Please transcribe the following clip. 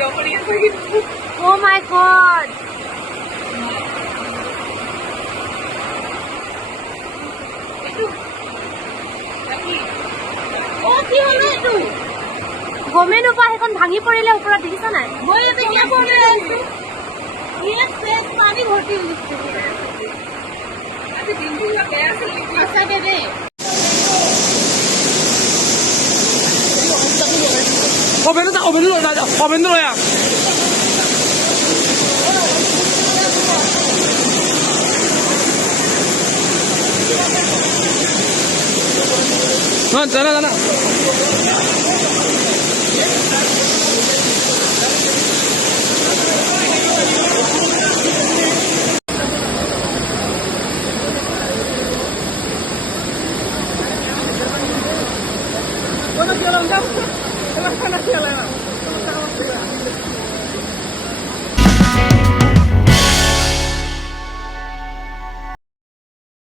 Oh my god! গমে নোপোৱা সেইখন ভাঙি পৰিলে ওপৰত দেখিছা নাই মই এতিয়া পৰি আছো ইয়াত পেট পানী ভৰ্তি হৈ গৈছে আজি দিনটো বেয়া আছিল সঁচাকে দেই অবেন্দু লয়া না জানা জানা Bueno, yo lo hago.